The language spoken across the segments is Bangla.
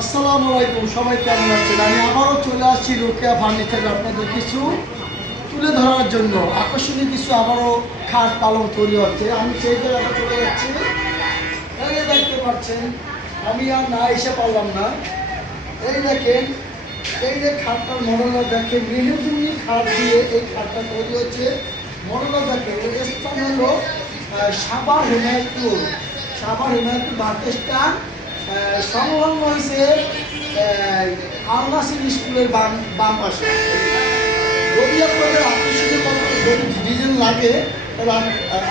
আসসালামু আলাইকুম সবাই কেমন আছেন? আমি আবারও চলে আসছি রোকেয়া ফার্নিচার আপনাদের কিছু তুলে ধরার জন্য। আকর্ষণীয় কিছু আবারও খাট পালং তৈরি হচ্ছে। আমি সেই জায়গাটা চলে যাচ্ছি। দেখতে পাচ্ছেন আমি আর না এসে পারলাম না। এই দেখেন এই যে খাটটার মডেলটা দেখেন মেহেদুনি খাট দিয়ে এই খাটটা তৈরি হচ্ছে। মডেলটা দেখে স্থান হলো সাবার হেমায়তপুর। সাবার হেমায়তপুর আহ, সংলগ্ন হয়েছে আলনাসির স্কুলের বাম বাম পাশে। যদি আপনাদের আকর্ষণীয় কোনো ডিজাইন লাগে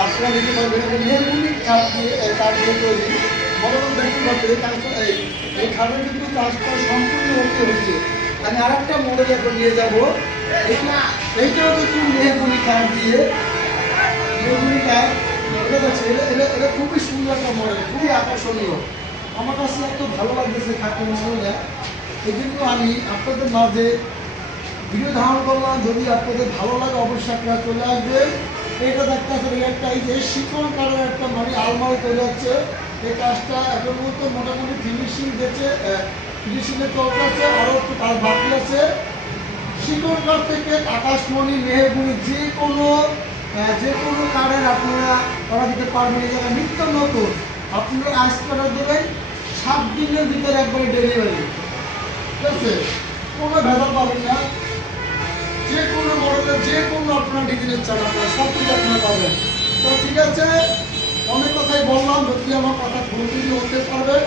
আপনারা এবং দিয়ে দিয়ে পাচ্ছেন এই কিন্তু সম্পূর্ণ আমি যাব। দিয়ে। এটা এটা এটা খুবই সুন্দর একটা মডেল খুবই আকর্ষণীয়। আমার কাছে এত ভালো লাগতেছে খাটের মডেলটা এই জন্য আমি আপনাদের মাঝে ভিডিও ধারণ করলাম, যদি আপনাদের ভালো লাগে অবশ্যই আপনারা চলে আসবেন। এটা দেখতে এই একটা এই যে শিকল কালার একটা মানে আলমারি তৈরি হচ্ছে। এই কাজটা এখন পর্যন্ত মোটামুটি ফিনিশিং দিয়েছে ফিনিশিংয়ে চলতেছে আরও একটু কাজ বাকি আছে। কাঠ থেকে আকাশমণি মেহেরগুনি যে কোনো যে কোনো কারের আপনারা করা দিতে পারবেন। এই জায়গায় নিত্য নতুন। আপনারা আজ করা দেবেন সাত দিনের ভিতরে একবারে ডেলিভারি ঠিক আছে? কোনো ভেজাল পাবেন না। যে কোনো মডেলের যে কোনো আপনার ডিজাইনের চান আপনার সব কিছু আপনারা পাবেন। তো ঠিক আছে? অনেক কথাই বললাম, যদি আমার কথা ভুল হতে পারবে।